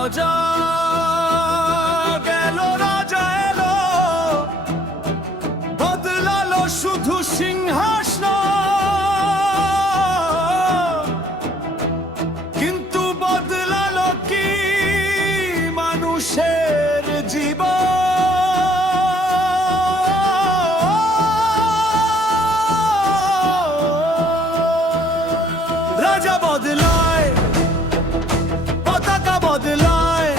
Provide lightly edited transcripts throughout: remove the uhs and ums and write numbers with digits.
রাজা গেল, রাজা এলো, বদলালো শুধু সিংহাসন, কিন্তু বদলালো কি মানুষের জীবন? রাজা বদলায়, পতাকা বদলায়,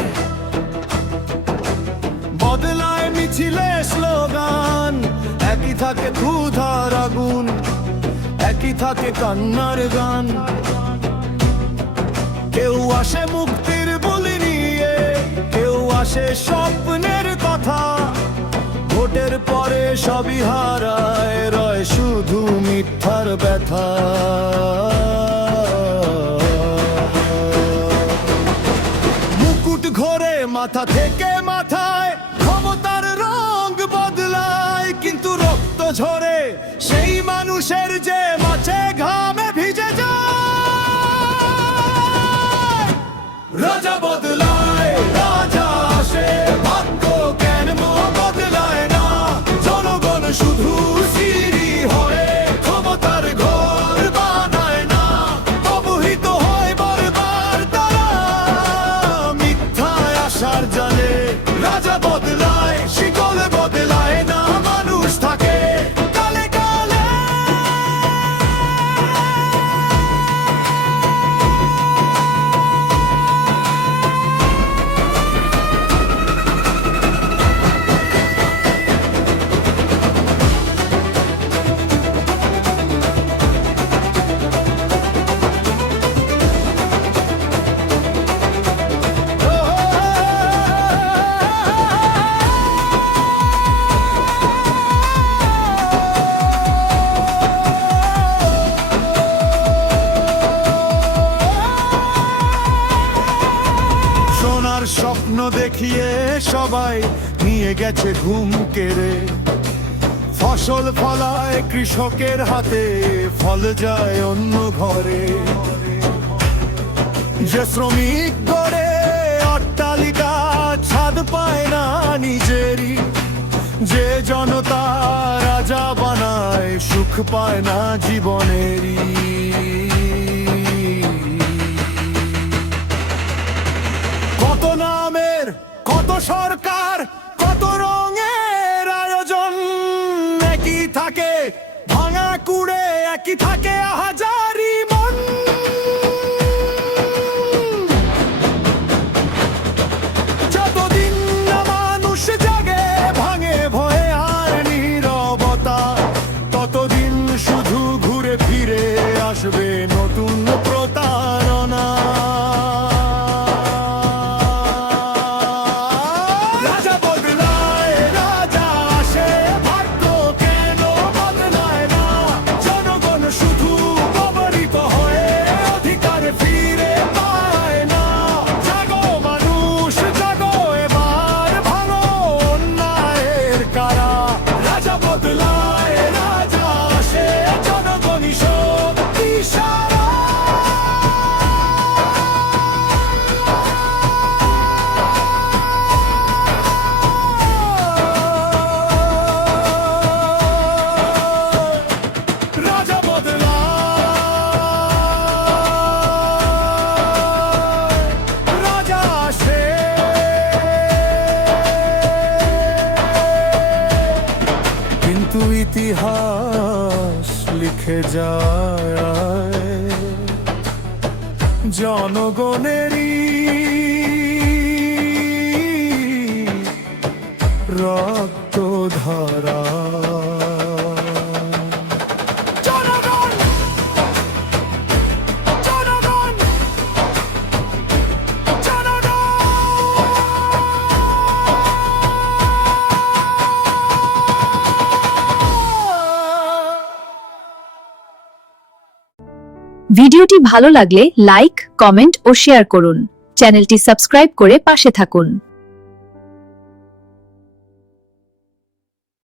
বদলায় মিছিলে স্লোগান, একই থাকে ক্ষুধার আগুন, একই থাকে কান্নার গান। কেউ আসে মুক্তির বলি নিয়ে, কেউ আসে স্বপ্নের কথা, ভোটের পরে সবই হারায়, রয় শুধু মিথ্যার ব্যথা। মুকুট ঘোরে মাথা থেকে মাথায়, ক্ষমতার রং বদলায়, কিন্তু রক্ত ঝরে সেই মানুষের যে মাঝে ঘামে ভিজে যায়। রাজা বদলায়, রাজা আসে, ভাগ্য কেন বদলায় না? জনগণ শুধু সিঁড়ি হয়ে ক্ষমতার ঘর বানায় না, অবহিত হয় বারবার তারা মিথ্যায় আসার জালে। রাজা বদলায়, শিকল বদলায় না, মানুষ থাকে কালে কালে। সোনার স্বপ্ন দেখিয়ে সবাই নিয়ে গেছে ঘুম কেড়ে, ফসল ফলায় কৃষকের হাতে, ফল যায় অন্য ঘরে। যে শ্রমিক গড়ে অট্টালিকা, ছাদ পায় না নিজেরই, যে জনতা রাজা বানায়, সুখ পায় না জীবনেরই। কত নামের, কত সরকার, কত রঙের আয়োজন, একই থাকে ভাঙা কুড়ে, একই থাকে হাজারি মন। যতদিন না মানুষ জাগে, ভাঙে ভয়ে আর নীরবতা, ততদিন শুধু ঘুরে ফিরে আসবে নতুন প্রতারণা। রাজা বদলায়, রাজা আসে, ভাগ্য কেন বদলায় না? জনগণ শুধু অবহিত হয়ে অধিকার ফিরে পায় না। জাগো মানুষ জাগো, এবার ভালো অন্যায়ের কারা। রাজা বদলায়, রাজা আসে, জনগণই শক্তি সারা। রাজা বদলায়, রাজা আসে, কিন্তু ইতিহাস লিখে যায় জনগণেরই রক্ত ধারা। জনগণ, জনগণ, ভিডিওটি ভালো লাগলে লাইক, কমেন্ট ও শেয়ার করুন। চ্যানেলটি সাবস্ক্রাইব করে পাশে থাকুন।